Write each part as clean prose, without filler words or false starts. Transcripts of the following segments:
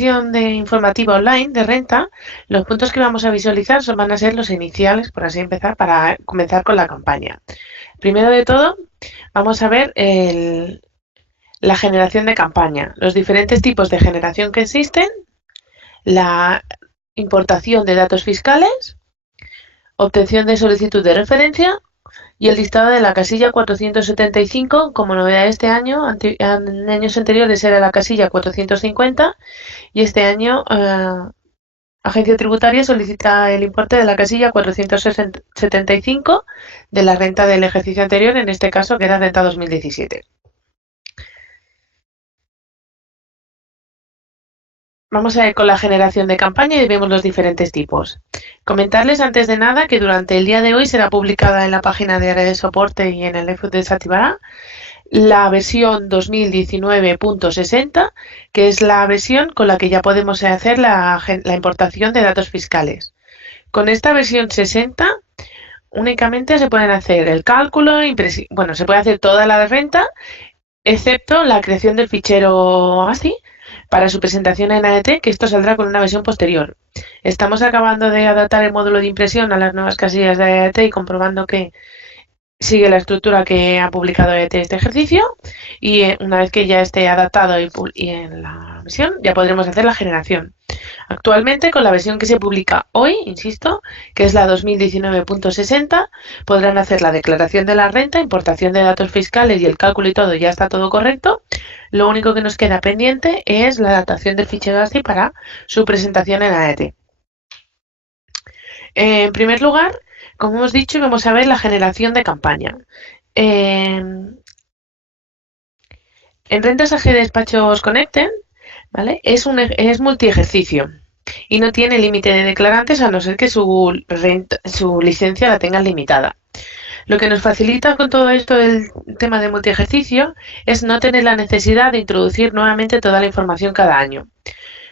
de informativa online de renta, los puntos que vamos a visualizar van a ser los iniciales, por así empezar, para comenzar con la campaña. Primero de todo, vamos a ver la generación de campaña, los diferentes tipos de generación que existen, la importación de datos fiscales, obtención de solicitud de referencia y el listado de la casilla 475. Como novedad este año, en años anteriores era la casilla 450 y este año Agencia Tributaria solicita el importe de la casilla 475 de la renta del ejercicio anterior, en este caso que era renta 2017. Vamos a ir con la generación de campaña y vemos los diferentes tipos. Comentarles antes de nada que durante el día de hoy será publicada en la página de redes soporte y en el EFUT de Sativará la versión 2019.60, que es la versión con la que ya podemos hacer la importación de datos fiscales. Con esta versión 60 únicamente se pueden hacer el cálculo, se puede hacer toda la renta, excepto la creación del fichero ASCII para su presentación en AET, que esto saldrá con una versión posterior. Estamos acabando de adaptar el módulo de impresión a las nuevas casillas de AET y comprobando que sigue la estructura que ha publicado AET este ejercicio, y una vez que ya esté adaptado y en la versión, ya podremos hacer la generación. Actualmente, con la versión que se publica hoy, insisto, que es la 2019.60, podrán hacer la declaración de la renta, importación de datos fiscales y el cálculo y todo, ya está todo correcto. Lo único que nos queda pendiente es la adaptación del fichero ASCII para su presentación en AET. En primer lugar, como hemos dicho, vamos a ver la generación de campaña. En Rentas AG Despachos Connecten, ¿vale? Es multi-ejercicio y no tiene límite de declarantes, a no ser que su licencia la tengan limitada. Lo que nos facilita con todo esto del tema de multi-ejercicio es no tener la necesidad de introducir nuevamente toda la información cada año.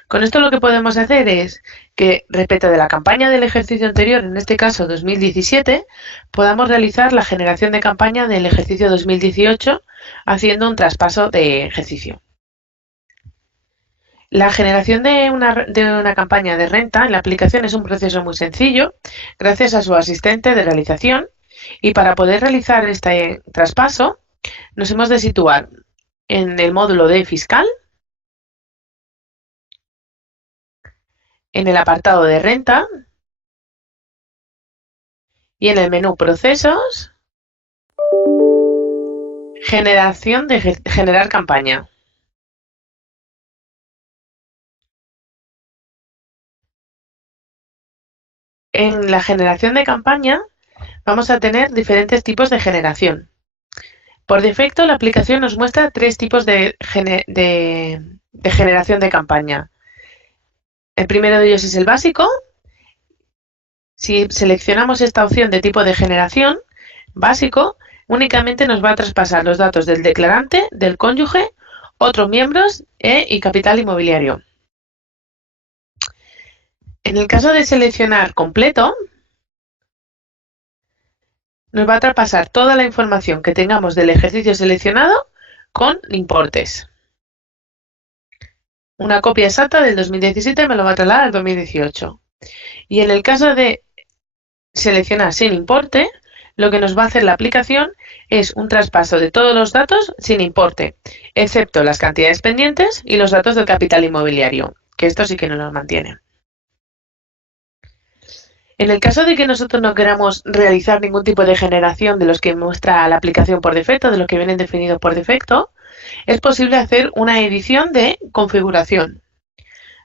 Con esto lo que podemos hacer es que, respecto de la campaña del ejercicio anterior, en este caso 2017, podamos realizar la generación de campaña del ejercicio 2018 haciendo un traspaso de ejercicio. La generación de una campaña de renta en la aplicación es un proceso muy sencillo, gracias a su asistente de realización, y para poder realizar este traspaso nos hemos de situar en el módulo de fiscal, en el apartado de renta y en el menú procesos, generación de generar campaña. En la generación de campaña vamos a tener diferentes tipos de generación. Por defecto, la aplicación nos muestra tres tipos de generación de campaña. El primero de ellos es el básico. Si seleccionamos esta opción de tipo de generación, básico, únicamente nos va a traspasar los datos del declarante, del cónyuge, otros miembros y capital inmobiliario. En el caso de seleccionar completo, nos va a traspasar toda la información que tengamos del ejercicio seleccionado con importes. Una copia exacta del 2017 me lo va a trasladar al 2018. Y en el caso de seleccionar sin importe, lo que nos va a hacer la aplicación es un traspaso de todos los datos sin importe, excepto las cantidades pendientes y los datos del capital inmobiliario, que esto sí que no los mantiene. En el caso de que nosotros no queramos realizar ningún tipo de generación de los que muestra la aplicación por defecto, de los que vienen definidos por defecto, es posible hacer una edición de configuración,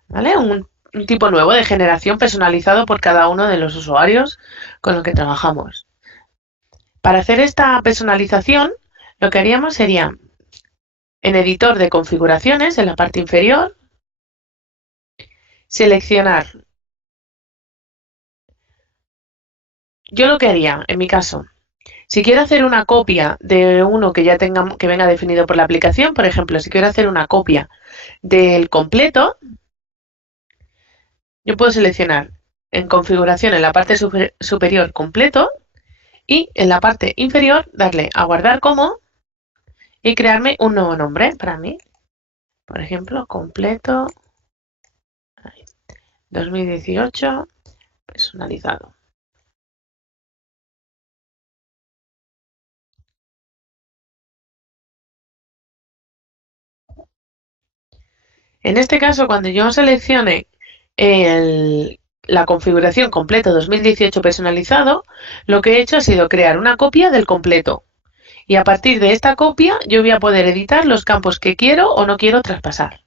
¿vale? Un tipo nuevo de generación personalizado por cada uno de los usuarios con los que trabajamos. Para hacer esta personalización, lo que haríamos sería, en editor de configuraciones, en la parte inferior, seleccionar. Yo lo que haría, en mi caso, si quiero hacer una copia de uno que ya que venga definido por la aplicación, por ejemplo, si quiero hacer una copia del completo, yo puedo seleccionar en configuración en la parte superior completo y en la parte inferior darle a guardar como y crearme un nuevo nombre para mí. Por ejemplo, completo Ahí. 2018 personalizado. En este caso, cuando yo seleccione la configuración completo 2018 personalizado, lo que he hecho ha sido crear una copia del completo. Y a partir de esta copia yo voy a poder editar los campos que quiero o no quiero traspasar.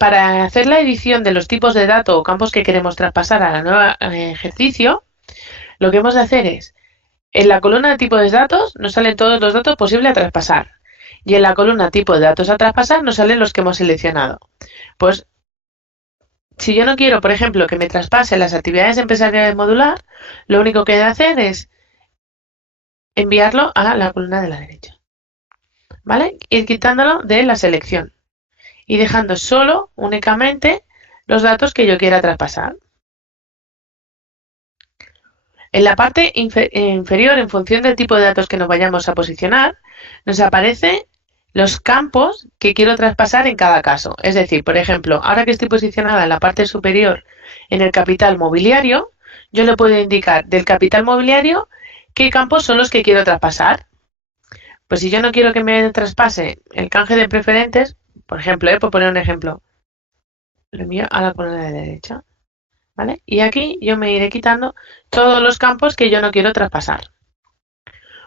Para hacer la edición de los tipos de datos o campos que queremos traspasar a la nueva ejercicio, lo que hemos de hacer es, en la columna de tipo de datos nos salen todos los datos posibles a traspasar. Y en la columna tipo de datos a traspasar nos salen los que hemos seleccionado. Pues si yo no quiero, por ejemplo, que me traspase las actividades empresariales modular, lo único que he de hacer es enviarlo a la columna de la derecha. ¿Vale? Ir quitándolo de la selección y dejando solo, únicamente, los datos que yo quiera traspasar. En la parte inferior, en función del tipo de datos que nos vayamos a posicionar, nos aparecen los campos que quiero traspasar en cada caso. Es decir, por ejemplo, ahora que estoy posicionada en la parte superior en el capital mobiliario, yo le puedo indicar del capital mobiliario qué campos son los que quiero traspasar. Pues si yo no quiero que me traspase el canje de preferentes, por ejemplo, por poner un ejemplo, lo envío a la columna de la derecha. ¿Vale? Y aquí yo me iré quitando todos los campos que yo no quiero traspasar.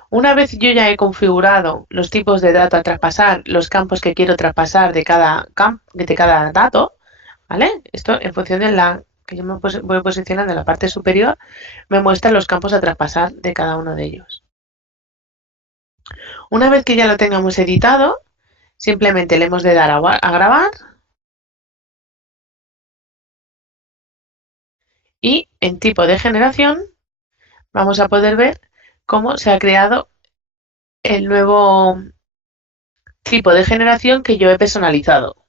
Una vez yo ya he configurado los tipos de datos a traspasar, los campos que quiero traspasar de cada dato, ¿vale? Esto en función de la que yo me voy posicionando en la parte superior, me muestra los campos a traspasar de cada uno de ellos. Una vez que ya lo tengamos editado, simplemente le hemos de dar a grabar y en tipo de generación vamos a poder ver cómo se ha creado el nuevo tipo de generación que yo he personalizado.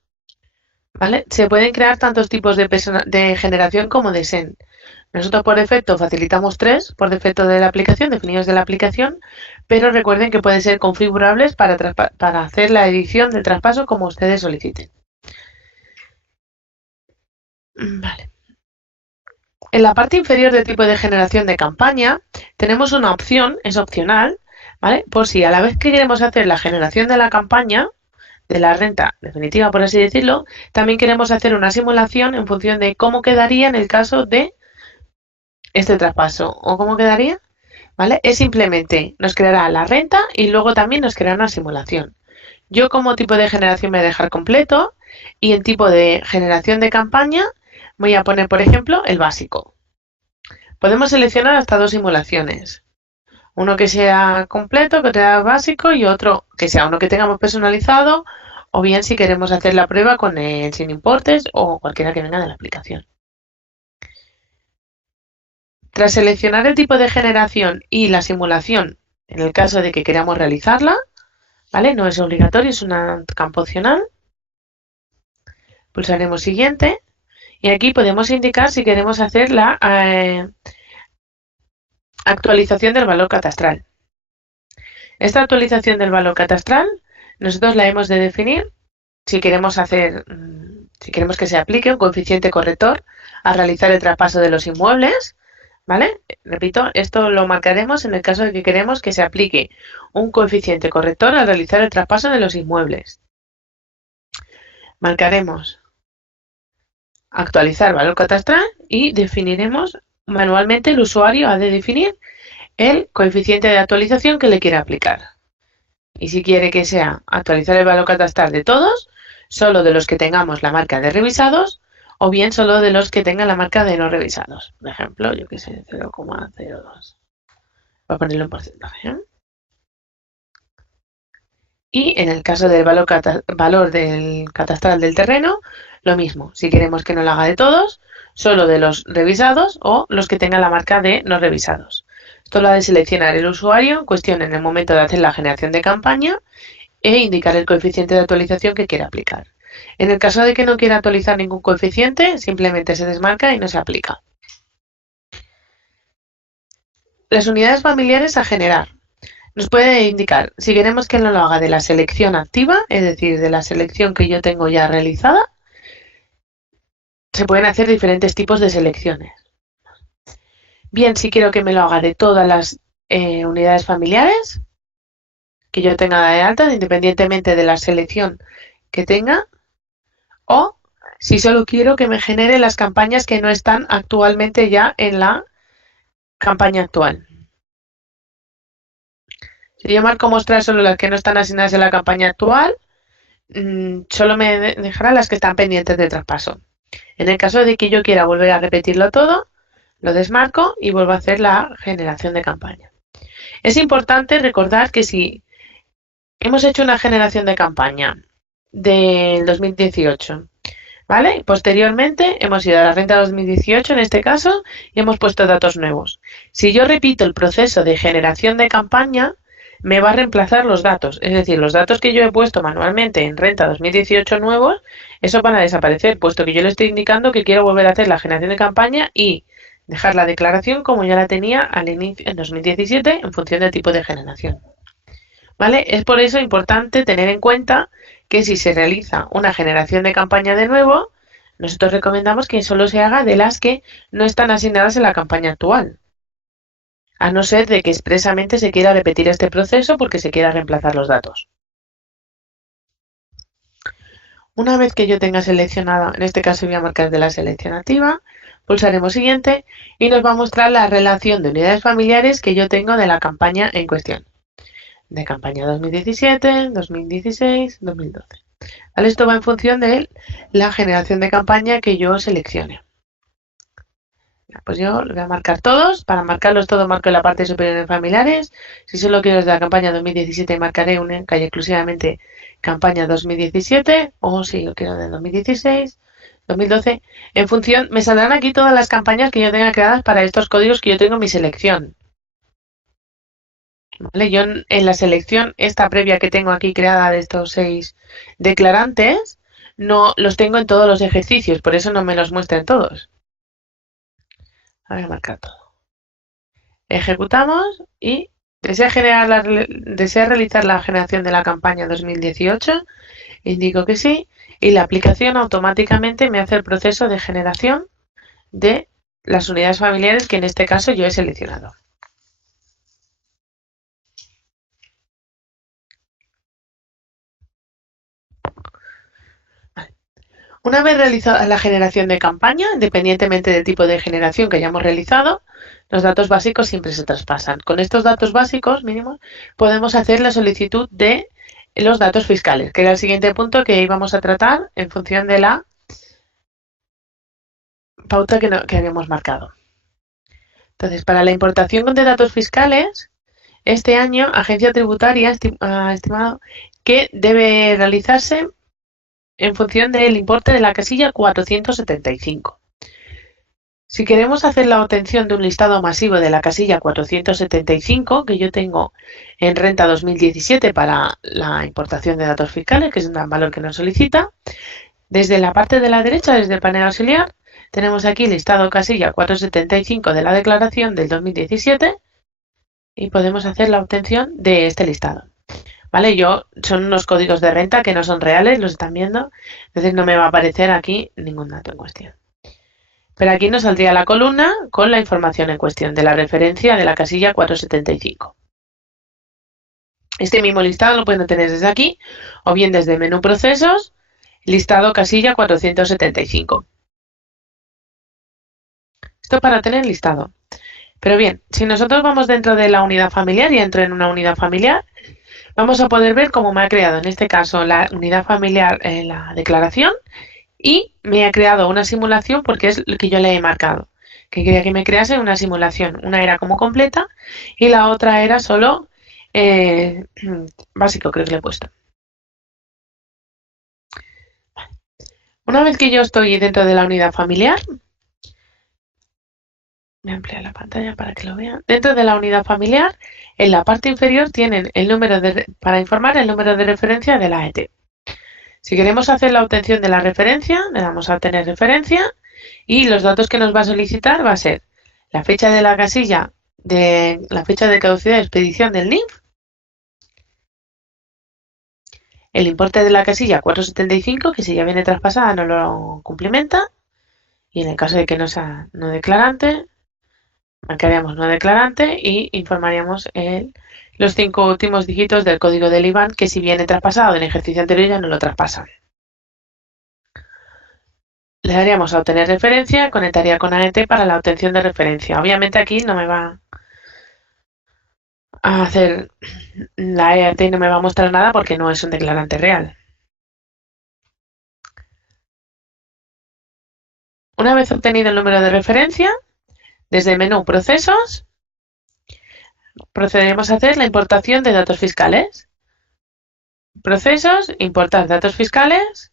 ¿Vale? Se pueden crear tantos tipos de generación como deseen. Nosotros por defecto facilitamos 3 por defecto de la aplicación, definidos de la aplicación, pero recuerden que pueden ser configurables para hacer la edición del traspaso como ustedes soliciten. Vale. En la parte inferior del tipo de generación de campaña tenemos una opción, es opcional, ¿vale? Por si a la vez que queremos hacer la generación de la campaña, de la renta definitiva, por así decirlo, también queremos hacer una simulación en función de cómo quedaría en el caso de este traspaso. ¿O cómo quedaría? ¿Vale? Es simplemente, nos creará la renta y luego también nos creará una simulación. Yo como tipo de generación me voy a dejar completo y en tipo de generación de campaña voy a poner, por ejemplo, el básico. Podemos seleccionar hasta 2 simulaciones. Uno que sea completo, que sea básico y otro que sea uno que tengamos personalizado o bien si queremos hacer la prueba con el sin importes o cualquiera que venga de la aplicación. Tras seleccionar el tipo de generación y la simulación, en el caso de que queramos realizarla, ¿vale? No es obligatorio, es un campo opcional. Pulsaremos siguiente y aquí podemos indicar si queremos hacer la actualización del valor catastral. Esta actualización del valor catastral nosotros la hemos de definir si queremos que se aplique un coeficiente corrector al realizar el traspaso de los inmuebles, ¿vale? Repito, esto lo marcaremos en el caso de que queremos que se aplique un coeficiente corrector al realizar el traspaso de los inmuebles. Marcaremos actualizar valor catastral y definiremos manualmente, el usuario ha de definir el coeficiente de actualización que le quiere aplicar. Y si quiere que sea actualizar el valor catastral de todos, solo de los que tengamos la marca de revisados o bien solo de los que tengan la marca de no revisados. Por ejemplo, yo que sé, 0,02. Voy a ponerlo en porcentaje. Y en el caso del valor del catastral del terreno, lo mismo. Si queremos que no lo haga de todos, solo de los revisados o los que tengan la marca de no revisados. Esto lo ha de seleccionar el usuario en cuestión en el momento de hacer la generación de campaña e indicar el coeficiente de actualización que quiera aplicar. En el caso de que no quiera actualizar ningún coeficiente, simplemente se desmarca y no se aplica. Las unidades familiares a generar. Nos puede indicar si queremos que no lo haga de la selección activa, es decir, de la selección que yo tengo ya realizada, se pueden hacer diferentes tipos de selecciones. Bien, si quiero que me lo haga de todas las unidades familiares que yo tenga de alta, independientemente de la selección que tenga, o si solo quiero que me genere las campañas que no están actualmente ya en la campaña actual. Si yo marco mostrar solo las que no están asignadas en la campaña actual, solo me dejará las que están pendientes de traspaso. En el caso de que yo quiera volver a repetirlo todo, lo desmarco y vuelvo a hacer la generación de campaña. Es importante recordar que si hemos hecho una generación de campaña del 2018, ¿vale? Posteriormente hemos ido a la renta 2018 en este caso y hemos puesto datos nuevos. Si yo repito el proceso de generación de campaña, me va a reemplazar los datos. Es decir, los datos que yo he puesto manualmente en renta 2018 nuevos, esos van a desaparecer, puesto que yo le estoy indicando que quiero volver a hacer la generación de campaña y dejar la declaración como ya la tenía al inicio en 2017 en función del tipo de generación. ¿Vale? Es por eso importante tener en cuenta que si se realiza una generación de campaña de nuevo, nosotros recomendamos que solo se haga de las que no están asignadas en la campaña actual, a no ser de que expresamente se quiera repetir este proceso porque se quiera reemplazar los datos. Una vez que yo tenga seleccionada, en este caso voy a marcar de la selección activa, pulsaremos siguiente y nos va a mostrar la relación de unidades familiares que yo tengo de la campaña en cuestión. De campaña 2017, 2016, 2012. ¿Vale? Esto va en función de la generación de campaña que yo seleccione. Pues yo lo voy a marcar todos. Para marcarlos todos marco en la parte superior en familiares. Si solo quiero desde la campaña 2017 marcaré una calle exclusivamente campaña 2017 o si lo quiero de 2016, 2012. En función, me saldrán aquí todas las campañas que yo tenga creadas para estos códigos que yo tengo en mi selección. ¿Vale? Yo en la selección esta previa que tengo aquí creada de estos 6 declarantes, no los tengo en todos los ejercicios, por eso no me los muestran todos. Voy a marcar todo. Ejecutamos y desea realizar la generación de la campaña 2018, indico que sí, y la aplicación automáticamente me hace el proceso de generación de las unidades familiares que en este caso yo he seleccionado. Una vez realizada la generación de campaña, independientemente del tipo de generación que hayamos realizado, los datos básicos siempre se traspasan. Con estos datos básicos mínimos podemos hacer la solicitud de los datos fiscales, que era el siguiente punto que íbamos a tratar en función de la pauta que habíamos marcado. Entonces, para la importación de datos fiscales, este año Agencia Tributaria ha estimado que debe realizarse en función del importe de la casilla 475. Si queremos hacer la obtención de un listado masivo de la casilla 475, que yo tengo en renta 2017 para la importación de datos fiscales, que es un valor que nos solicita, desde la parte de la derecha, desde el panel auxiliar, tenemos aquí listado casilla 475 de la declaración del 2017 y podemos hacer la obtención de este listado. ¿Vale? Son unos códigos de renta que no son reales, los están viendo, entonces no me va a aparecer aquí ningún dato en cuestión. Pero aquí nos saldría la columna con la información en cuestión de la referencia de la casilla 475. Este mismo listado lo pueden tener desde aquí o bien desde menú procesos, listado casilla 475. Esto para tener listado. Pero bien, si nosotros vamos dentro de la unidad familiar y entro en una unidad familiar, vamos a poder ver cómo me ha creado en este caso la unidad familiar en la declaración y me ha creado una simulación porque es lo que yo le he marcado, que quería que me crease una simulación. Una era como completa y la otra era solo básico, creo que le he puesto. Una vez que yo estoy dentro de la unidad familiar, voy a ampliar la pantalla para que lo vean. Dentro de la unidad familiar, en la parte inferior tienen el número para informar el número de referencia de la AET. Si queremos hacer la obtención de la referencia, le damos a obtener referencia y los datos que nos va a solicitar va a ser la fecha de la casilla, la fecha de caducidad de expedición del NIF, el importe de la casilla 475, que si ya viene traspasada no lo cumplimenta, Y en el caso de que no sea no declarante, marcaríamos no declarante y informaríamos los 5 últimos dígitos del código del IBAN, que si viene traspasado en ejercicio anterior ya no lo traspasan. Le daríamos a obtener referencia, conectaría con AET para la obtención de referencia. Obviamente aquí no me va a hacer la AET y no me va a mostrar nada porque no es un declarante real. Una vez obtenido el número de referencia, desde el menú Procesos, procederemos a hacer la importación de datos fiscales. Procesos, importar datos fiscales,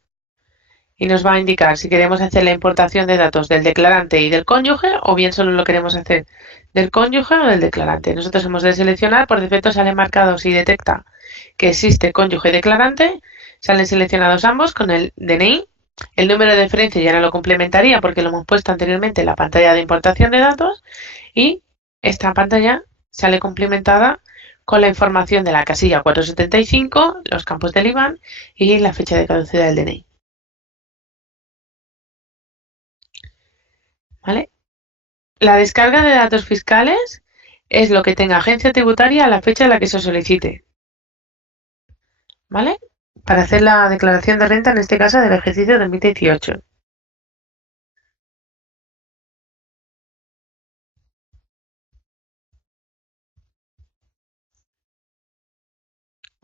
y nos va a indicar si queremos hacer la importación de datos del declarante y del cónyuge, o bien solo lo queremos hacer del cónyuge o del declarante. Nosotros hemos de seleccionar, por defecto sale marcado si detecta que existe cónyuge y declarante, salen seleccionados ambos con el DNI. El número de referencia ya no lo complementaría porque lo hemos puesto anteriormente en la pantalla de importación de datos, y esta pantalla sale complementada con la información de la casilla 475, los campos del IBAN y la fecha de caducidad del DNI. ¿Vale? La descarga de datos fiscales es lo que tenga agencia tributaria a la fecha en la que se solicite. ¿Vale? Para hacer la declaración de renta, en este caso del ejercicio 2018.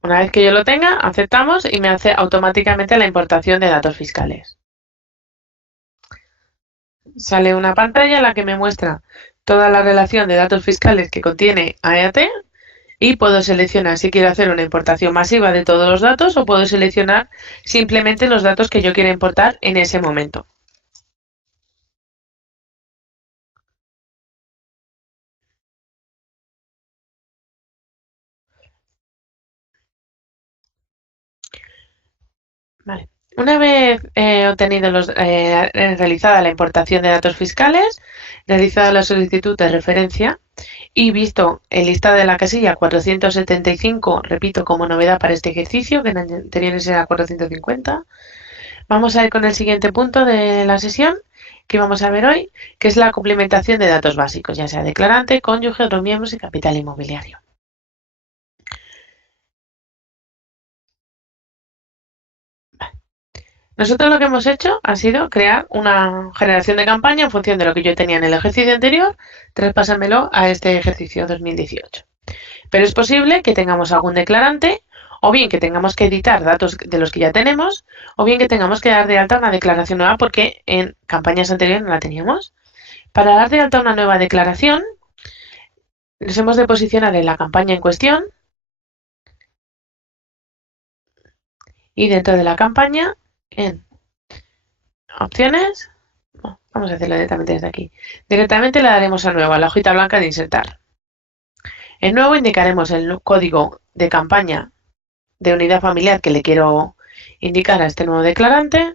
Una vez que yo lo tenga, aceptamos y me hace automáticamente la importación de datos fiscales. Sale una pantalla en la que me muestra toda la relación de datos fiscales que contiene AEAT y puedo seleccionar si quiero hacer una importación masiva de todos los datos o puedo seleccionar simplemente los datos que yo quiera importar en ese momento. Vale. Una vez obtenido realizada la importación de datos fiscales, realizada la solicitud de referencia y visto el listado de la casilla 475, repito, como novedad para este ejercicio, que en anteriores era 450, vamos a ir con el siguiente punto de la sesión que vamos a ver hoy, que es la complementación de datos básicos, ya sea declarante, cónyuge, otros miembros y capital inmobiliario. Nosotros lo que hemos hecho ha sido crear una generación de campaña en función de lo que yo tenía en el ejercicio anterior, traspásamelo a este ejercicio 2018. Pero es posible que tengamos algún declarante, o bien que tengamos que editar datos de los que ya tenemos, o bien que tengamos que dar de alta una declaración nueva porque en campañas anteriores no la teníamos. Para dar de alta una nueva declaración, nos hemos de posicionar en la campaña en cuestión y dentro de la campaña en opciones, vamos a hacerlo directamente desde aquí. Directamente le daremos a nuevo, a la hojita blanca de insertar. En nuevo indicaremos el código de campaña de unidad familiar que le quiero indicar a este nuevo declarante.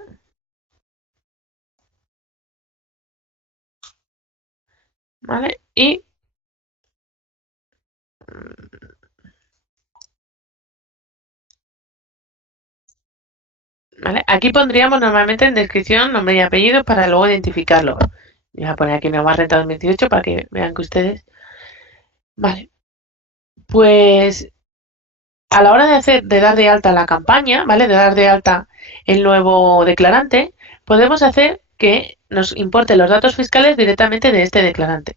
¿Vale? Y ¿vale? Aquí pondríamos normalmente en descripción nombre y apellido para luego identificarlo. Voy a poner aquí nueva renta 2018 para que vean que ustedes. Vale. Pues a la hora de dar de alta la campaña, ¿vale? De dar de alta el nuevo declarante, podemos hacer que nos importe los datos fiscales directamente de este declarante.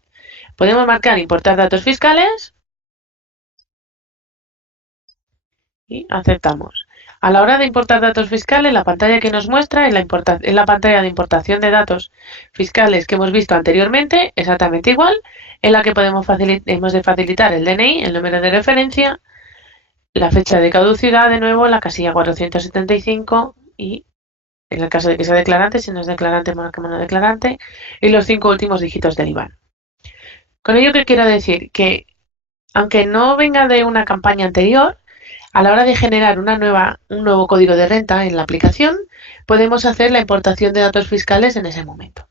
Podemos marcar importar datos fiscales y aceptamos. A la hora de importar datos fiscales, la pantalla que nos muestra es la pantalla de importación de datos fiscales que hemos visto anteriormente, exactamente igual, en la que hemos de facilitar el DNI, el número de referencia, la fecha de caducidad, de nuevo, la casilla 475 y, en el caso de que sea declarante, si no es declarante, marcamos no declarante, y los 5 últimos dígitos del IBAN. Con ello, ¿qué quiero decir? Que, aunque no venga de una campaña anterior, a la hora de generar un nuevo código de renta en la aplicación, podemos hacer la importación de datos fiscales en ese momento.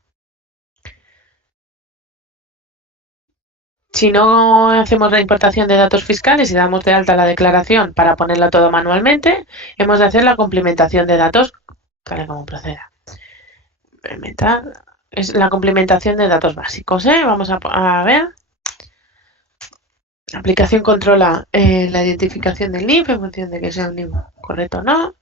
Si no hacemos la importación de datos fiscales y damos de alta la declaración para ponerla todo manualmente, hemos de hacer la complementación de datos tal y como proceda. Implementar, es la complementación de datos básicos, ¿eh? Vamos a ver. La aplicación controla la identificación del NIF en función de que sea un NIF correcto o no.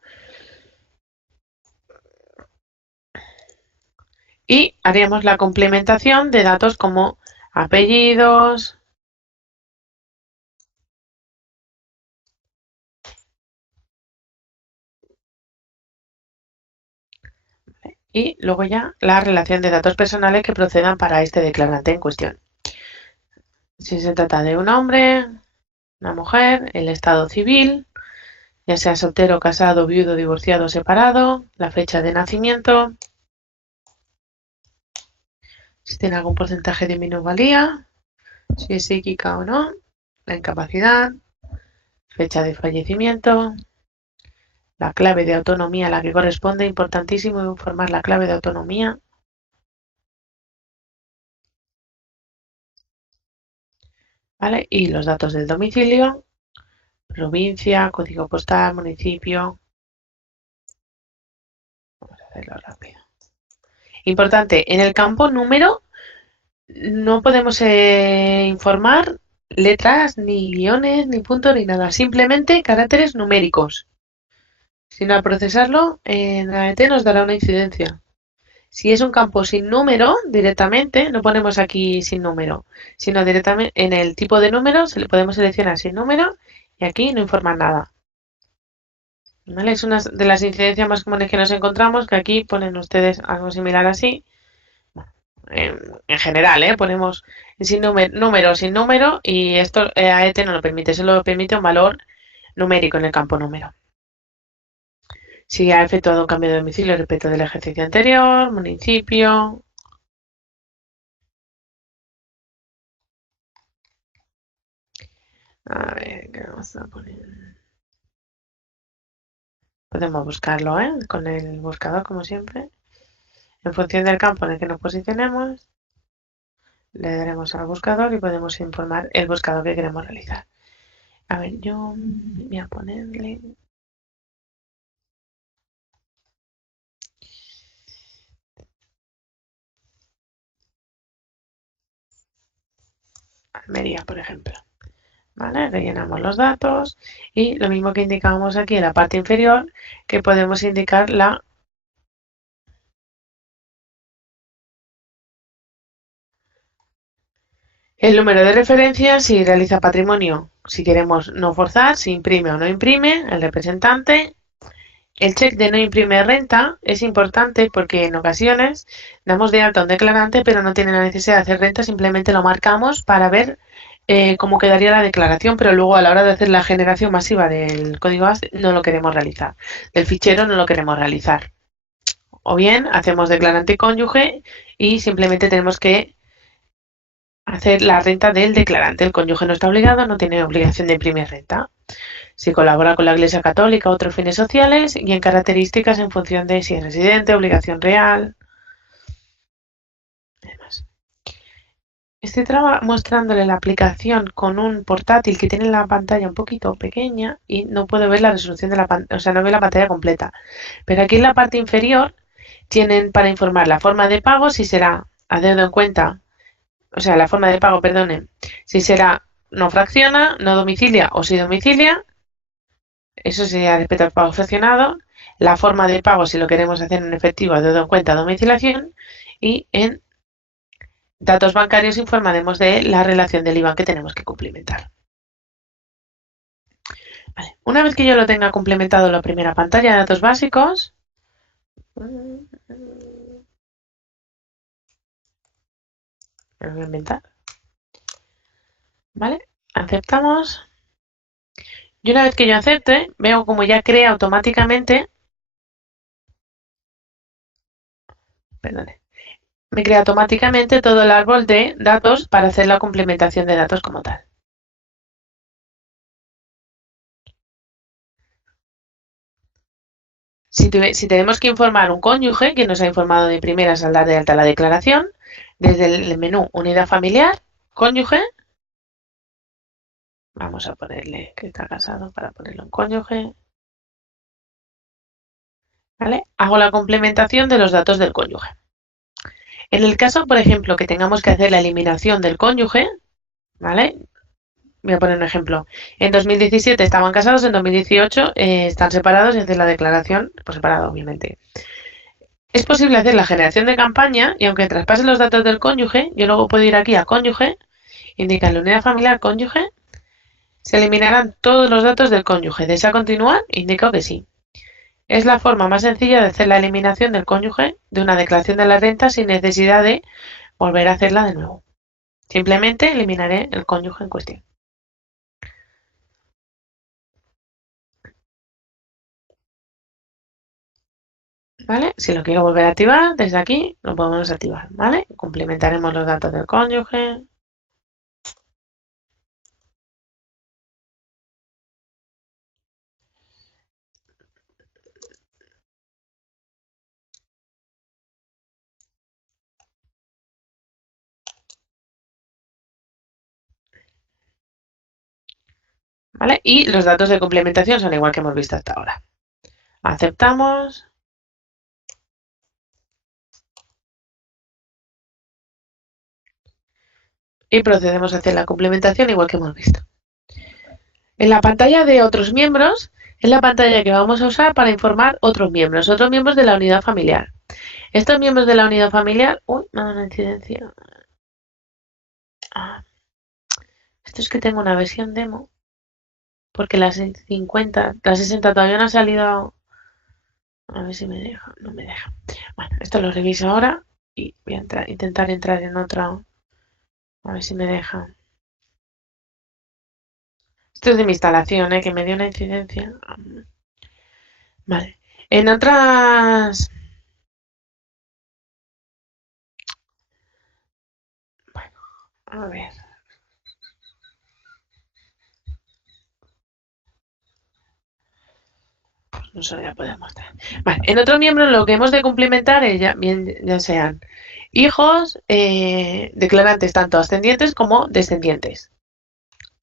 Y haríamos la complementación de datos como apellidos, y luego ya la relación de datos personales que procedan para este declarante en cuestión. Si se trata de un hombre, una mujer, el estado civil, ya sea soltero, casado, viudo, divorciado o separado, la fecha de nacimiento, si tiene algún porcentaje de minusvalía, si es psíquica o no, la incapacidad, fecha de fallecimiento, la clave de autonomía a la que corresponde, importantísimo informar la clave de autonomía, ¿vale? Y los datos del domicilio, provincia, código postal, municipio. Vamos a hacerlo rápido. Importante, en el campo número no podemos informar letras, ni guiones, ni puntos, ni nada. Simplemente caracteres numéricos. Sin al procesarlo, en AET nos dará una incidencia. Si es un campo sin número, directamente, no ponemos aquí sin número, sino directamente en el tipo de número le podemos seleccionar sin número y aquí no informar nada. ¿Vale? Es una de las incidencias más comunes que nos encontramos, que aquí ponen ustedes algo similar así. En general, ponemos sin número, sin número, y esto AET no lo permite, solo permite un valor numérico en el campo número. Si ha efectuado un cambio de domicilio respecto del ejercicio anterior, municipio. A ver, ¿qué vamos a poner? Podemos buscarlo, con el buscador, como siempre. En función del campo en el que nos posicionemos, le daremos al buscador y podemos informar el buscador que queremos realizar. A ver, yo voy a ponerle... Almería, por ejemplo. ¿Vale? Rellenamos los datos y lo mismo que indicamos aquí en la parte inferior, que podemos indicar el número de referencia, si realiza patrimonio, si queremos no forzar, si imprime o no imprime, el representante. El check de no imprime renta es importante porque en ocasiones damos de alta a un declarante pero no tiene la necesidad de hacer renta, simplemente lo marcamos para ver cómo quedaría la declaración, pero luego a la hora de hacer la generación masiva del código AST no lo queremos realizar, del fichero no lo queremos realizar. O bien hacemos declarante y cónyuge y simplemente tenemos que hacer la renta del declarante. El cónyuge no está obligado, no tiene obligación de imprimir renta. Si colabora con la Iglesia Católica o otros fines sociales y en características en función de si es residente, obligación real. Además, estoy mostrándole la aplicación con un portátil que tiene la pantalla un poquito pequeña y no puedo ver la resolución de la pantalla, o sea, no veo la pantalla completa. Pero aquí en la parte inferior tienen para informar la forma de pago, si será a dedo en cuenta, o sea, la forma de pago, perdonen, si será no fracciona, no domicilia o si domicilia. Eso sería respecto al pago fraccionado, la forma de pago si lo queremos hacer en efectivo, dedo en cuenta, domiciliación, y en datos bancarios informaremos de la relación del IBAN que tenemos que cumplimentar. Vale. Una vez que yo lo tenga complementado en la primera pantalla de datos básicos, me lo voy a inventar. ¿Vale? Aceptamos. Y una vez que yo acepte, veo como ya crea automáticamente, perdone, me crea automáticamente todo el árbol de datos para hacer la complementación de datos como tal. Si tenemos que informar un cónyuge que nos ha informado de primeras al dar de alta la declaración, desde el menú Unidad Familiar, Cónyuge, vamos a ponerle que está casado para ponerlo en cónyuge, ¿vale? Hago la complementación de los datos del cónyuge. En el caso, por ejemplo, que tengamos que hacer la eliminación del cónyuge, ¿vale? Voy a poner un ejemplo. En 2017 estaban casados, en 2018 están separados y hacen la declaración por separado, obviamente. Es posible hacer la generación de campaña y aunque traspasen los datos del cónyuge, yo luego puedo ir aquí a cónyuge, indicar la unidad familiar cónyuge, se eliminarán todos los datos del cónyuge. ¿Desea continuar? Indico que sí. Es la forma más sencilla de hacer la eliminación del cónyuge de una declaración de la renta sin necesidad de volver a hacerla de nuevo. Simplemente eliminaré el cónyuge en cuestión. ¿Vale? Si lo quiero volver a activar, desde aquí lo podemos activar, ¿vale? Complementaremos los datos del cónyuge. ¿Vale? Y los datos de complementación son igual que hemos visto hasta ahora. Aceptamos. Y procedemos a hacer la complementación igual que hemos visto. En la pantalla de otros miembros es la pantalla que vamos a usar para informar otros miembros de la unidad familiar. Estos miembros de la unidad familiar... Uy, me da una incidencia. Ah, esto es que tengo una versión demo. Porque las 50, las 60 todavía no ha salido. A ver si me deja. No me deja. Bueno, esto lo reviso ahora. Y voy a intentar entrar en otra. A ver si me deja. Esto es de mi instalación, que me dio una incidencia. Vale. En otras... Bueno, a ver. Pues no se lo voy a poder mostrar. Vale. En otros miembros lo que hemos de complementar es ya sean hijos, declarantes tanto ascendientes como descendientes.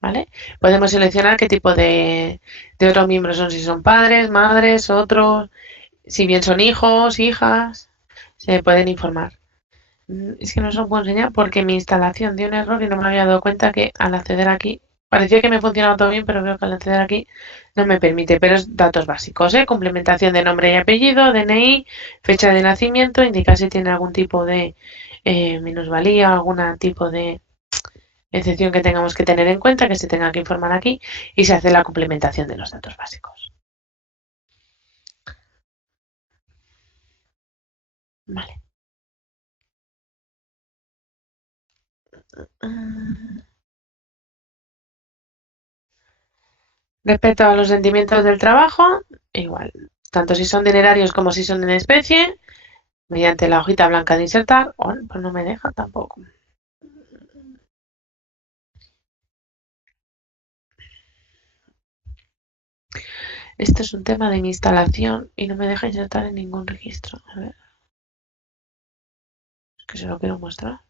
¿Vale? Podemos seleccionar qué tipo de otros miembros son, si son padres, madres, otros, si bien son hijos, hijas, se pueden informar. Es que no os lo puedo enseñar porque mi instalación dio un error y no me había dado cuenta que al acceder aquí, parecía que me funcionaba todo bien, pero veo que al acceder aquí no me permite, pero es datos básicos, complementación de nombre y apellido, DNI, fecha de nacimiento, indicar si tiene algún tipo de minusvalía, algún tipo de excepción que tengamos que tener en cuenta, que se tenga que informar aquí, y se hace la complementación de los datos básicos. Vale. Respecto a los rendimientos del trabajo, igual, tanto si son dinerarios como si son en especie, mediante la hojita blanca de insertar, pues no me deja tampoco. Esto es un tema de mi instalación y no me deja insertar en ningún registro. A ver. Es que se lo quiero mostrar.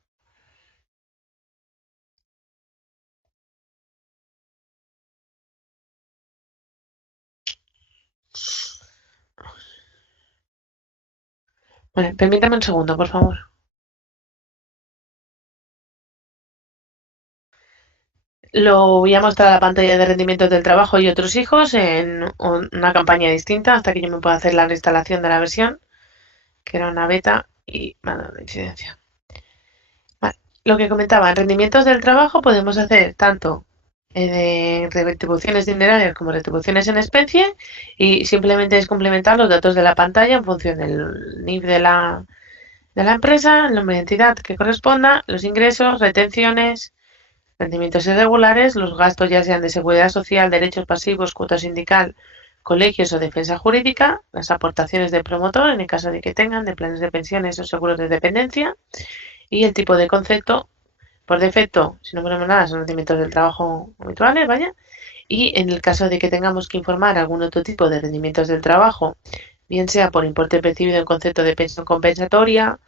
Vale, permítame un segundo, por favor. Lo voy a mostrar a la pantalla de rendimientos del trabajo y otros hijos en una campaña distinta hasta que yo me pueda hacer la reinstalación de la versión, que era una beta y me ha dado una incidencia. Vale. Lo que comentaba, en rendimientos del trabajo podemos hacer tanto de retribuciones dinerarias como retribuciones en especie y simplemente es complementar los datos de la pantalla en función del NIF de la empresa, el nombre de entidad que corresponda, los ingresos, retenciones, rendimientos irregulares, los gastos ya sean de seguridad social, derechos pasivos, cuota sindical, colegios o defensa jurídica, las aportaciones del promotor en el caso de que tengan, de planes de pensiones o seguros de dependencia y el tipo de concepto. Por defecto, si no ponemos nada, son rendimientos del trabajo habituales, vaya. Y en el caso de que tengamos que informar algún otro tipo de rendimientos del trabajo, bien sea por importe percibido en concepto de pensión compensatoria,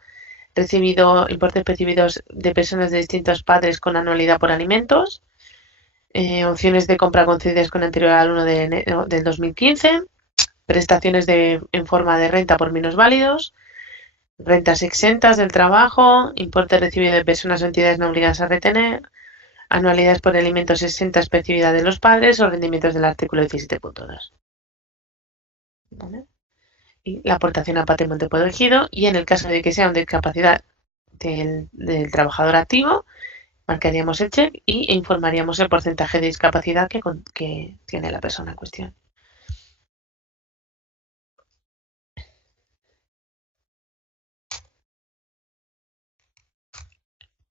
recibido importes percibidos de personas de distintos padres con anualidad por alimentos, opciones de compra concedidas con anterior al 1 de enero del 2015, prestaciones en forma de renta por minusválidos, rentas exentas del trabajo, importe recibido de personas o entidades no obligadas a retener, anualidades por alimentos exentas percibidas de los padres o rendimientos del artículo 17.2. ¿Vale? Y la aportación a patrimonio protegido, y en el caso de que sea una discapacidad del trabajador activo, marcaríamos el check e informaríamos el porcentaje de discapacidad que tiene la persona en cuestión.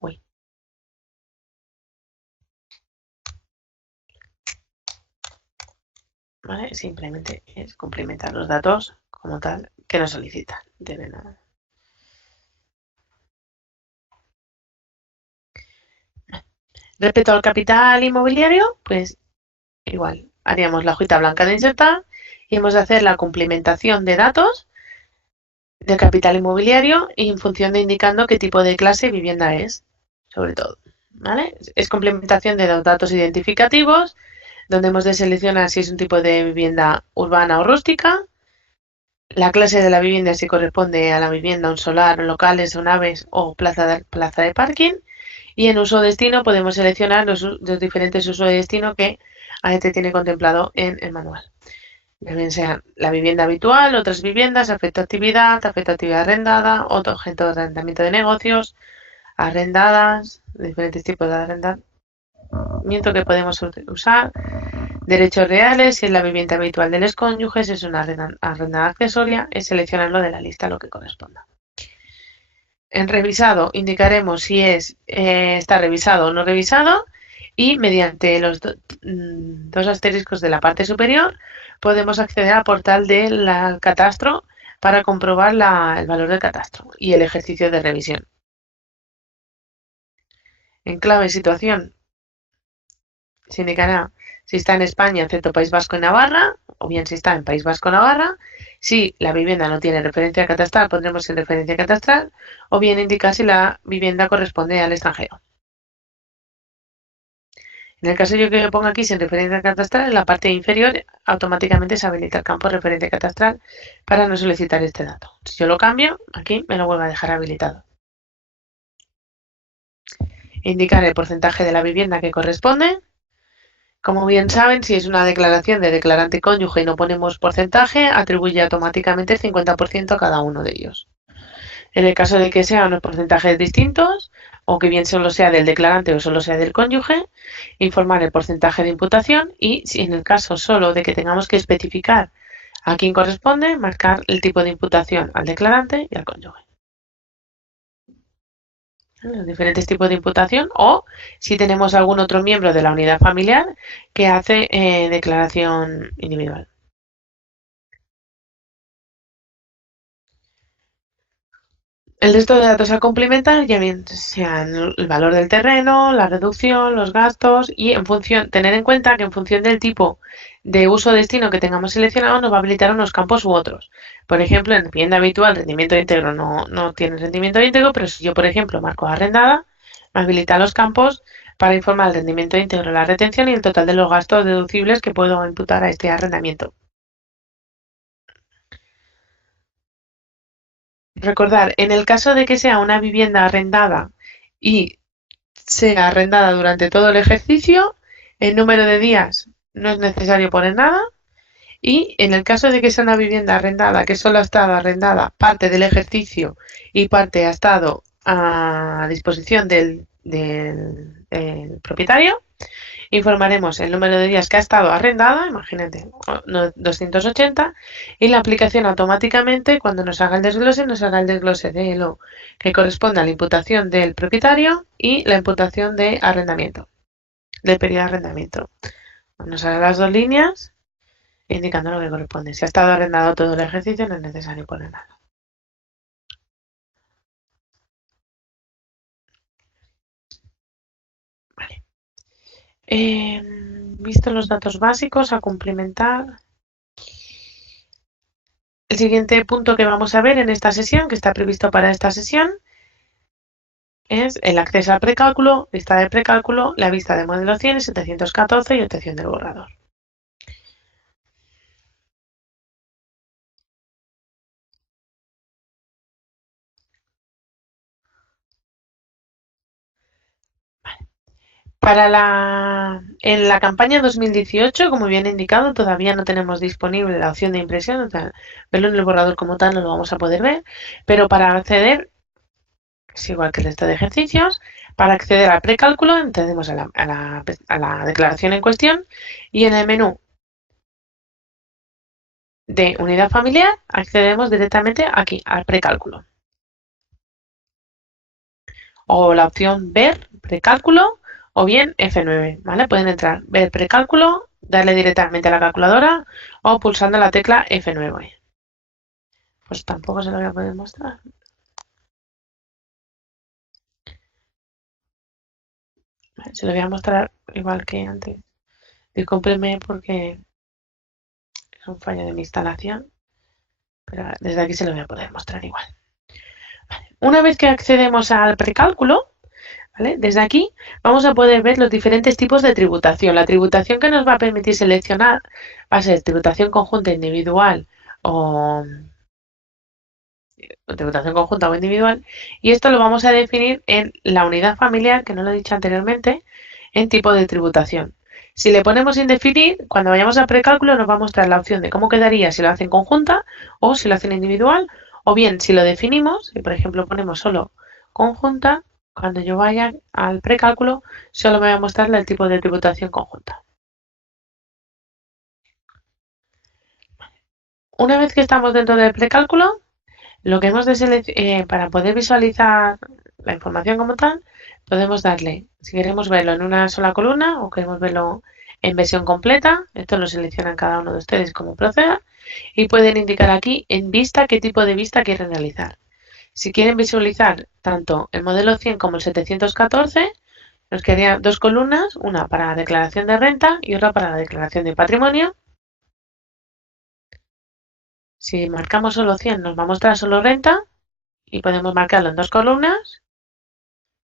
Uy. ¿Vale? Simplemente es complementar los datos como tal que nos solicitan. De nada. Respecto al capital inmobiliario, pues igual, haríamos la hojita blanca de insertar y hemos de hacer la complementación de datos del capital inmobiliario y en función de indicando qué tipo de clase de vivienda es, sobre todo. ¿Vale? Es complementación de los datos identificativos, donde hemos de seleccionar si es un tipo de vivienda urbana o rústica, la clase de la vivienda si corresponde a la vivienda, un solar, locales o naves o plaza de parking, y en uso o destino podemos seleccionar los diferentes usos de destino que AET tiene contemplado en el manual. Bien sean la vivienda habitual, otras viviendas, afecto a actividad arrendada, otro objeto de arrendamiento de negocios, arrendadas, diferentes tipos de arrendamiento que podemos usar, derechos reales, si es la vivienda habitual de los cónyuges, es una arrendada accesoria, es seleccionarlo de la lista lo que corresponda. En revisado indicaremos si está revisado o no revisado y mediante los dos asteriscos de la parte superior podemos acceder al portal del catastro para comprobar el valor del catastro y el ejercicio de revisión. En clave situación se indicará si está en España, excepto País Vasco y Navarra, o bien si está en País Vasco o Navarra. Si la vivienda no tiene referencia catastral, pondremos en referencia catastral, o bien indicar si la vivienda corresponde al extranjero. En el caso yo que ponga aquí sin referencia catastral, en la parte inferior automáticamente se habilita el campo referencia catastral para no solicitar este dato. Si yo lo cambio, aquí me lo vuelve a dejar habilitado. Indicar el porcentaje de la vivienda que corresponde. Como bien saben, si es una declaración de declarante cónyuge y no ponemos porcentaje, atribuye automáticamente el 50% a cada uno de ellos. En el caso de que sean unos porcentajes distintos, o que bien solo sea del declarante o solo sea del cónyuge, informar el porcentaje de imputación y, si en el caso solo de que tengamos que especificar a quién corresponde, marcar el tipo de imputación al declarante y al cónyuge. Los diferentes tipos de imputación o si tenemos algún otro miembro de la unidad familiar que hace declaración individual. El resto de datos a complementar ya bien sean el valor del terreno, la reducción, los gastos y tener en cuenta que en función del tipo de uso o destino que tengamos seleccionado nos va a habilitar unos campos u otros. Por ejemplo, en vivienda habitual rendimiento íntegro no tiene rendimiento íntegro, pero si yo, por ejemplo, marco arrendada, me habilita los campos para informar el rendimiento íntegro, la retención y el total de los gastos deducibles que puedo imputar a este arrendamiento. Recordar, en el caso de que sea una vivienda arrendada y sea arrendada durante todo el ejercicio, el número de días no es necesario poner nada. Y en el caso de que sea una vivienda arrendada que solo ha estado arrendada parte del ejercicio y parte ha estado a disposición del propietario, informaremos el número de días que ha estado arrendada, imagínate, 280, y la aplicación automáticamente, cuando nos haga el desglose, nos hará el desglose de lo que corresponde a la imputación del propietario y la imputación de arrendamiento, del periodo de arrendamiento. Nos hará las dos líneas indicando lo que corresponde. Si ha estado arrendado todo el ejercicio, no es necesario poner nada. Vale. Visto los datos básicos, a complementar. El siguiente punto que vamos a ver en esta sesión, que está previsto para esta sesión, es el acceso al precálculo, lista de precálculo, la vista de modelo 100 y 714 y obtención del borrador. En la campaña 2018, como bien indicado, todavía no tenemos disponible la opción de impresión, o sea, verlo en el borrador como tal no lo vamos a poder ver, pero para acceder, es igual que el resto de ejercicios, para acceder al precálculo accedemos a la declaración en cuestión y en el menú de unidad familiar accedemos directamente aquí al precálculo. O la opción ver precálculo o bien F9, ¿vale? Pueden entrar, ver precálculo, darle directamente a la calculadora o pulsando la tecla F9. Pues tampoco se lo voy a poder mostrar. Vale, se lo voy a mostrar igual que antes. Discúlpenme porque es un fallo de mi instalación, pero desde aquí se lo voy a poder mostrar igual. Vale. Una vez que accedemos al precálculo, ¿vale? Desde aquí vamos a poder ver los diferentes tipos de tributación. La tributación que nos va a permitir seleccionar va a ser tributación conjunta individual o tributación conjunta o individual, y esto lo vamos a definir en la unidad familiar, que no lo he dicho anteriormente, en tipo de tributación. Si le ponemos indefinir, cuando vayamos a precálculo nos va a mostrar la opción de cómo quedaría si lo hacen conjunta o si lo hacen individual, o bien si lo definimos, si por ejemplo ponemos solo conjunta, cuando yo vaya al precálculo solo me va a mostrar el tipo de tributación conjunta. Una vez que estamos dentro del precálculo, lo que hemos de para poder visualizar la información como tal, podemos darle, si queremos verlo en una sola columna o queremos verlo en versión completa, esto lo seleccionan cada uno de ustedes como proceda, y pueden indicar aquí en vista qué tipo de vista quieren realizar. Si quieren visualizar tanto el modelo 100 como el 714, nos quedarían dos columnas, una para la declaración de renta y otra para la declaración de patrimonio. Si marcamos solo 100 nos va a mostrar solo renta y podemos marcarlo en dos columnas,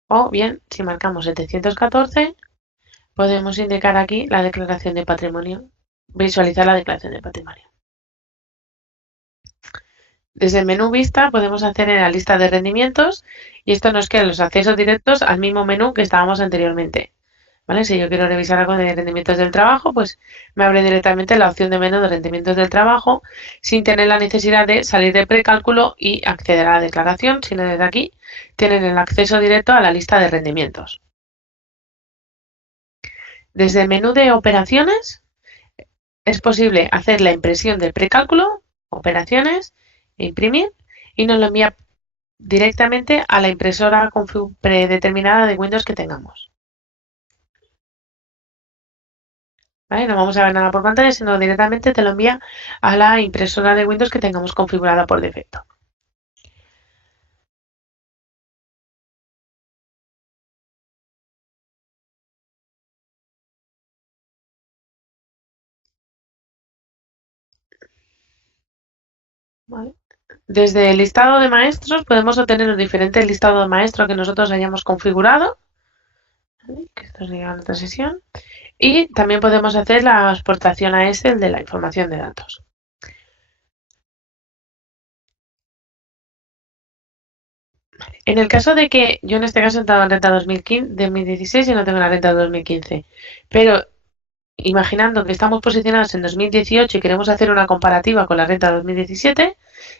o bien si marcamos 714 podemos indicar aquí la declaración de patrimonio, visualizar la declaración de patrimonio. Desde el menú vista podemos hacer en la lista de rendimientos y esto nos queda los accesos directos al mismo menú que estábamos anteriormente. ¿Vale? Si yo quiero revisar algo de rendimientos del trabajo, pues me abre directamente la opción de menú de rendimientos del trabajo sin tener la necesidad de salir de precálculo y acceder a la declaración, sino desde aquí tienen el acceso directo a la lista de rendimientos. Desde el menú de operaciones es posible hacer la impresión del precálculo, operaciones, e imprimir y nos lo envía directamente a la impresora predeterminada de Windows que tengamos. ¿Vale? No vamos a ver nada por pantalla, sino directamente te lo envía a la impresora de Windows que tengamos configurada por defecto. ¿Vale? Desde el listado de maestros podemos obtener los diferentes listados de maestros que nosotros hayamos configurado. ¿Vale? Que esto sería otra sesión. Y también podemos hacer la exportación a Excel de la información de datos. En el caso de que yo en este caso he entrado en renta 2016 y no tengo la renta 2015, pero imaginando que estamos posicionados en 2018 y queremos hacer una comparativa con la renta 2017,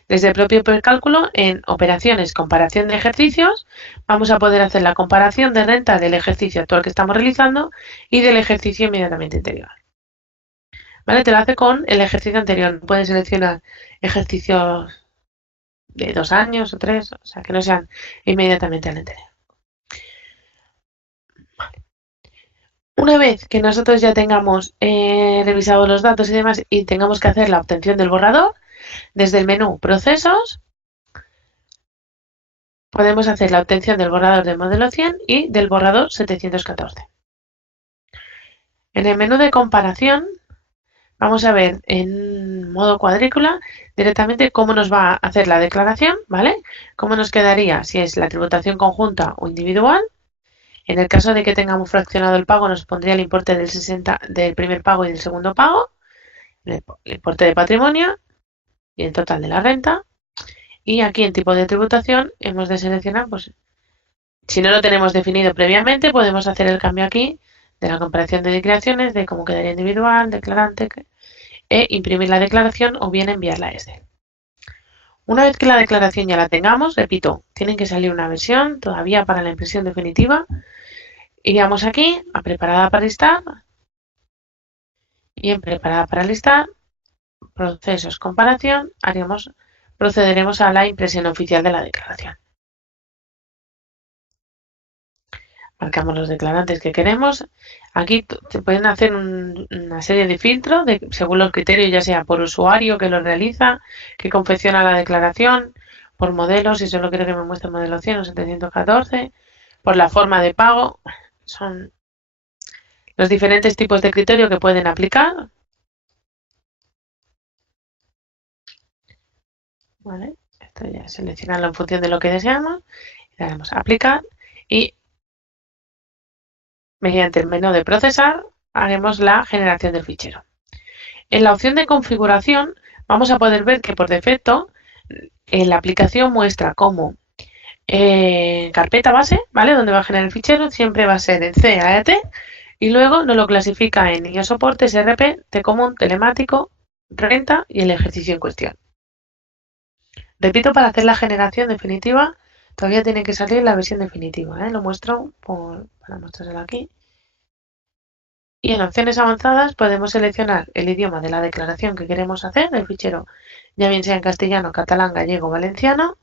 desde el propio precálculo en operaciones, comparación de ejercicios, vamos a poder hacer la comparación de renta del ejercicio actual que estamos realizando y del ejercicio inmediatamente anterior. ¿Vale? Te lo hace con el ejercicio anterior. Puedes seleccionar ejercicios de 2 años o 3, o sea, que no sean inmediatamente al anterior. Vale. Una vez que nosotros ya tengamos revisado los datos y demás y tengamos que hacer la obtención del borrador, desde el menú Procesos podemos hacer la obtención del borrador del modelo 100 y del borrador 714. En el menú de comparación vamos a ver en modo cuadrícula directamente cómo nos va a hacer la declaración, ¿vale? Cómo nos quedaría si es la tributación conjunta o individual. En el caso de que tengamos fraccionado el pago nos pondría el importe del primer pago y del segundo pago, el importe de patrimonio y el total de la renta. Y aquí en tipo de tributación hemos de seleccionar, pues si no lo tenemos definido previamente, podemos hacer el cambio aquí de la comparación de declaraciones, de cómo quedaría individual, declarante, e imprimir la declaración o bien enviarla a Excel. Una vez que la declaración ya la tengamos, repito, tiene que salir una versión todavía para la impresión definitiva. Iríamos aquí a preparada para listar y en preparada para listar, procesos comparación, procederemos a la impresión oficial de la declaración. Marcamos los declarantes que queremos. Aquí se pueden hacer una serie de filtros según los criterios, ya sea por usuario que lo realiza, que confecciona la declaración, por modelos, si solo quiero que me muestre el modelo 100 o 714, por la forma de pago. Son los diferentes tipos de criterio que pueden aplicar. ¿Vale? Esto ya seleccionarlo en función de lo que deseamos. Le daremos a aplicar y mediante el menú de procesar haremos la generación del fichero. En la opción de configuración vamos a poder ver que por defecto la aplicación muestra como carpeta base, ¿vale? Donde va a generar el fichero, siempre va a ser en CAT y luego nos lo clasifica en IO soportes, RP, T común, telemático, renta y el ejercicio en cuestión. Repito, para hacer la generación definitiva todavía tiene que salir la versión definitiva, ¿eh? Lo muestro para mostrárselo aquí. Y en opciones avanzadas podemos seleccionar el idioma de la declaración que queremos hacer, del fichero, ya bien sea en castellano, catalán, gallego o valenciano.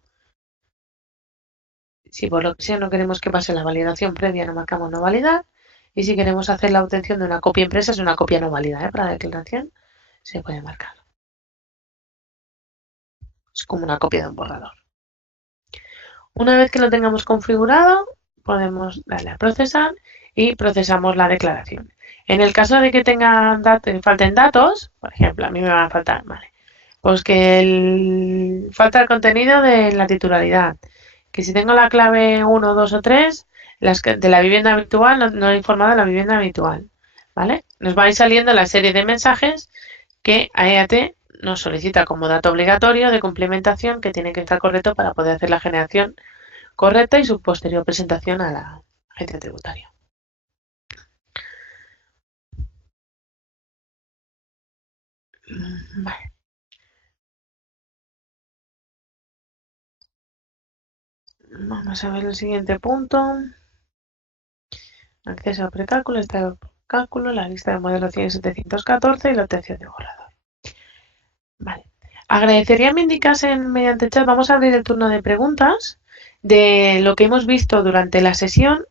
Si por lo que sea no queremos que pase la validación previa, no marcamos no validar. Y si queremos hacer la obtención de una copia impresa, es una copia no válida, ¿eh? Para la declaración se puede marcar. Es como una copia de un borrador. Una vez que lo tengamos configurado, podemos darle a procesar y procesamos la declaración. En el caso de que falten datos, por ejemplo, a mí me va a faltar, vale, pues que falta el contenido de la titularidad, que si tengo la clave 1, 2 o 3, de la vivienda habitual no he informado de la vivienda habitual, ¿vale? Nos va a ir saliendo la serie de mensajes que AEAT nos solicita como dato obligatorio de complementación que tiene que estar correcto para poder hacer la generación correcta y su posterior presentación a la agencia tributaria. Vale. Vamos a ver el siguiente punto. Acceso al precálculo, estado de cálculo, la lista de modelo 100.714 y la obtención de borrador. Vale. Agradecería me indicasen mediante chat, vamos a abrir el turno de preguntas de lo que hemos visto durante la sesión.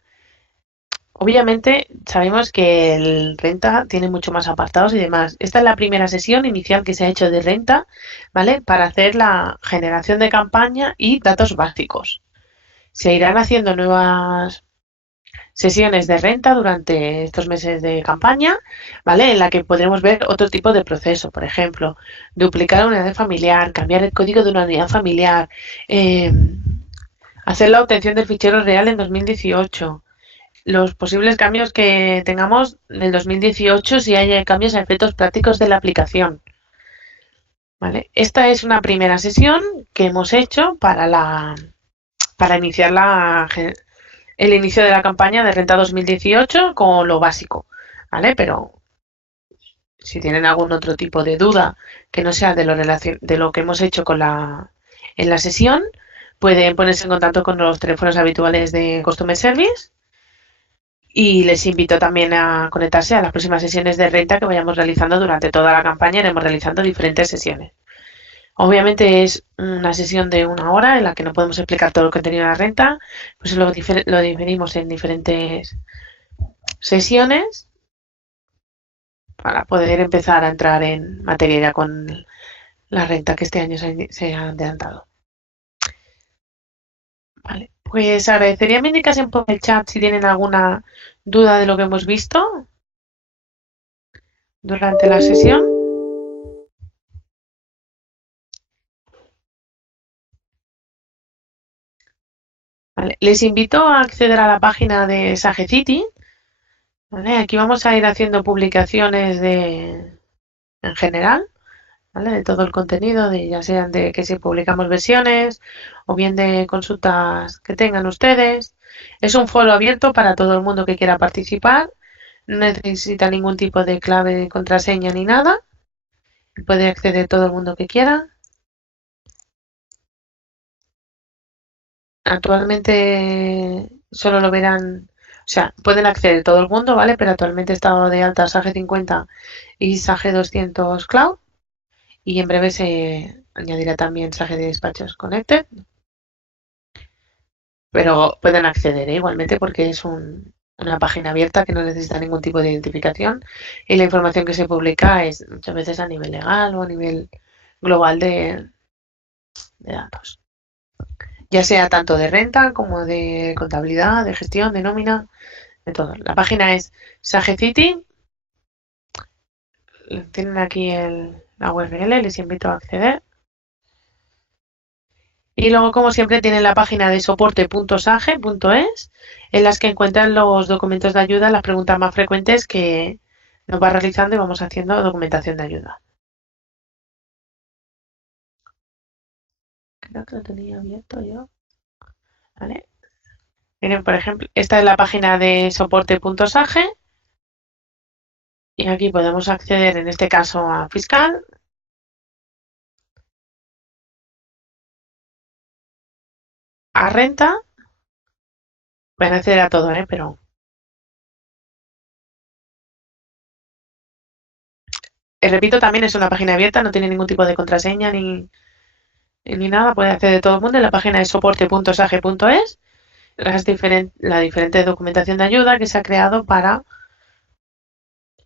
Obviamente sabemos que el renta tiene mucho más apartados y demás. Esta es la primera sesión inicial que se ha hecho de renta, ¿vale? Para hacer la generación de campaña y datos básicos. Se irán haciendo nuevas sesiones de renta durante estos meses de campaña, ¿vale? En la que podremos ver otro tipo de proceso, por ejemplo, duplicar una unidad familiar, cambiar el código de una unidad familiar, hacer la obtención del fichero real en 2018, los posibles cambios que tengamos en el 2018 si hay cambios a efectos prácticos de la aplicación. ¿Vale? Esta es una primera sesión que hemos hecho para iniciar el inicio de la campaña de renta 2018 con lo básico, ¿vale? Pero si tienen algún otro tipo de duda que no sea de lo que hemos hecho en la sesión, pueden ponerse en contacto con los teléfonos habituales de Customer Service y les invito también a conectarse a las próximas sesiones de renta que vayamos realizando durante toda la campaña. Iremos realizando diferentes sesiones. Obviamente es una sesión de 1 hora en la que no podemos explicar todo el contenido de la renta, pues lo dividimos en diferentes sesiones para poder empezar a entrar en materia ya con la renta que este año se ha adelantado. Vale, pues agradecería me indicasen por el chat si tienen alguna duda de lo que hemos visto durante la sesión. Vale, les invito a acceder a la página de Sage City. Vale, aquí vamos a ir haciendo publicaciones en general, ¿vale? De todo el contenido, ya sean de que si publicamos versiones o bien de consultas que tengan ustedes. Es un foro abierto para todo el mundo que quiera participar, No necesita ningún tipo de clave de contraseña ni nada. Puede acceder todo el mundo que quiera. Actualmente solo lo verán, o sea, pueden acceder todo el mundo, ¿vale? Pero actualmente está dado de alta SAGE 50 y SAGE 200 Cloud y en breve se añadirá también SAGE de despachos Connected, pero pueden acceder, ¿eh? Igualmente porque es una página abierta que no necesita ningún tipo de identificación y la información que se publica es muchas veces a nivel legal o a nivel global de datos, ya sea tanto de renta como de contabilidad, de gestión, de nómina, de todo. La página es Sage City, tienen aquí la URL, les invito a acceder. Y luego, como siempre, tienen la página de soporte.sage.es, en las que encuentran los documentos de ayuda, las preguntas más frecuentes que nos va realizando y vamos haciendo documentación de ayuda. Creo que lo tenía abierto yo. ¿Vale? Miren, por ejemplo, esta es la página de soporte.sage y aquí podemos acceder, en este caso, a fiscal, a renta, pueden acceder a todo, pero repito, también es una página abierta, no tiene ningún tipo de contraseña ni nada, puede acceder de todo el mundo. En la página de soporte.sage.es, la diferente documentación de ayuda que se ha creado para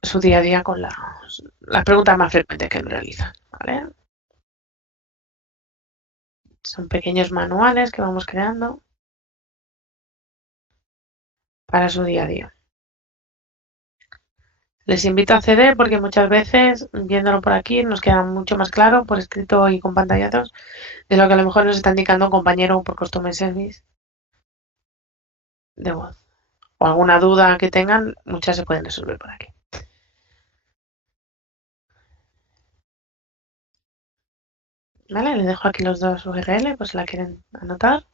su día a día con las preguntas más frecuentes que realizan. ¿Vale? Son pequeños manuales que vamos creando para su día a día. Les invito a acceder porque muchas veces, viéndolo por aquí, nos queda mucho más claro por escrito y con pantallazos de lo que a lo mejor nos está indicando un compañero por Customer Service de voz. O alguna duda que tengan, muchas se pueden resolver por aquí. ¿Vale? Les dejo aquí los dos URL, pues si la quieren anotar.